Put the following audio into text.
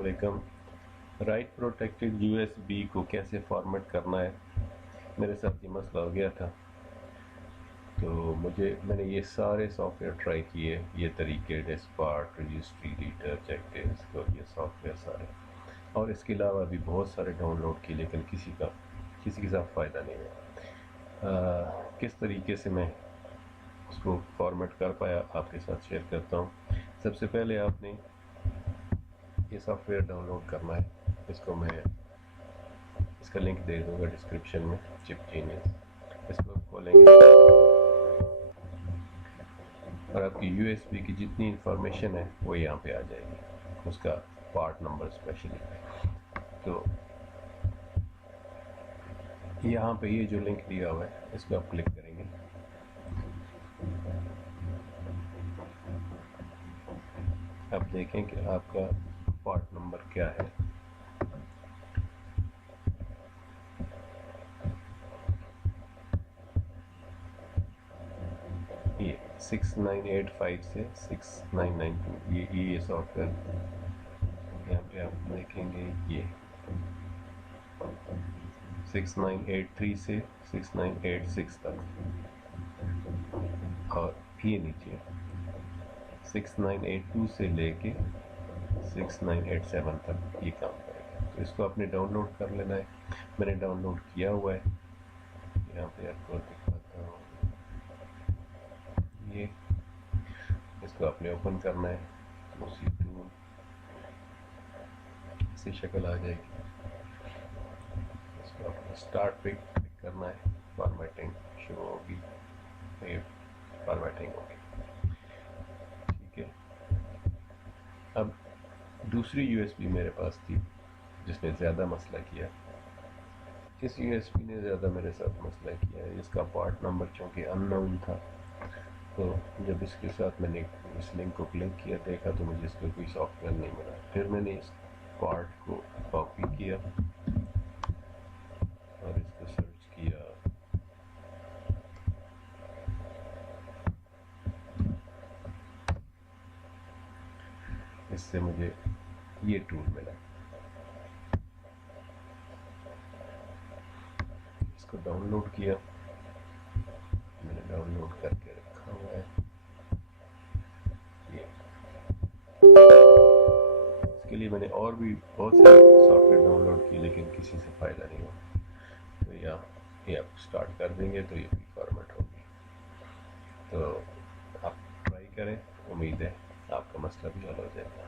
वालेकुम। Right protected USB को कैसे फॉर्मेट करना है, मेरे साथ ये मसला हो गया था। तो मैंने ये सारे सॉफ्टवेयर ट्राई किए, ये तरीके डेस्पार्ट, रजिस्ट्री, रीडर, चेकडिस्क और ये सॉफ्टवेयर सारे, और इसके अलावा भी बहुत सारे डाउनलोड किए, लेकिन किसी के साथ फ़ायदा नहीं हुआ। किस तरीके से मैं उसको फॉर्मेट कर पाया आपके साथ शेयर करता हूँ। सबसे पहले आपने ये सॉफ्टवेयर डाउनलोड करना है। इसका लिंक दे दूंगा डिस्क्रिप्शन में, चिप जीनियस। इसको खोलेंगे और आपकी यूएसबी की जितनी इंफॉर्मेशन है वो यहाँ पे आ जाएगी, उसका पार्ट नंबर स्पेशली। तो यहाँ पे ये जो लिंक दिया हुआ है इस पर आप क्लिक करेंगे। आप देखें कि आपका पार्ट नंबर क्या है। ये 6985 से 6992, ये सॉफ्टवेयर यहाँ पे आप देखेंगे। ये 6983 से 6986 तक, और ये नीचे 6982 से लेके 6987 तक ये काम करेगा। तो इसको आपने डाउनलोड कर लेना है। मैंने डाउनलोड किया हुआ है, यहाँ पे आपको दिखाता हूँ। ये इसको आपने ओपन करना है, उसी टूल इसी शक्ल आ जाएगी। इसको आपको स्टार्ट पे क्लिक करना है, फॉर्मेटिंग शुरू होगी, ये फॉर्मेटिंग होगी। ठीक है, अब दूसरी यूएसबी मेरे पास थी जिसने ज़्यादा मसला किया। इस यूएसबी ने ज़्यादा मेरे साथ मसला किया है। इसका पार्ट नंबर चूँकि अननोन था, तो जब इसके साथ मैंने इस लिंक को क्लिक किया, देखा तो मुझे इसका कोई सॉफ्टवेयर नहीं मिला। फिर मैंने इस पार्ट को कॉपी किया और इसको सर्च किया। इससे मुझे ये टूल मिला, इसको डाउनलोड किया। मैंने डाउनलोड करके रखा हुआ है। ये इसके लिए मैंने और भी बहुत सारे सॉफ्टवेयर डाउनलोड किए, लेकिन किसी से फ़ायदा नहीं हुआ। तो ये आप स्टार्ट कर देंगे तो ये भी फॉर्मेट होगी। तो आप ट्राई करें, उम्मीद है आपका मसला भी हल हो जाएगा।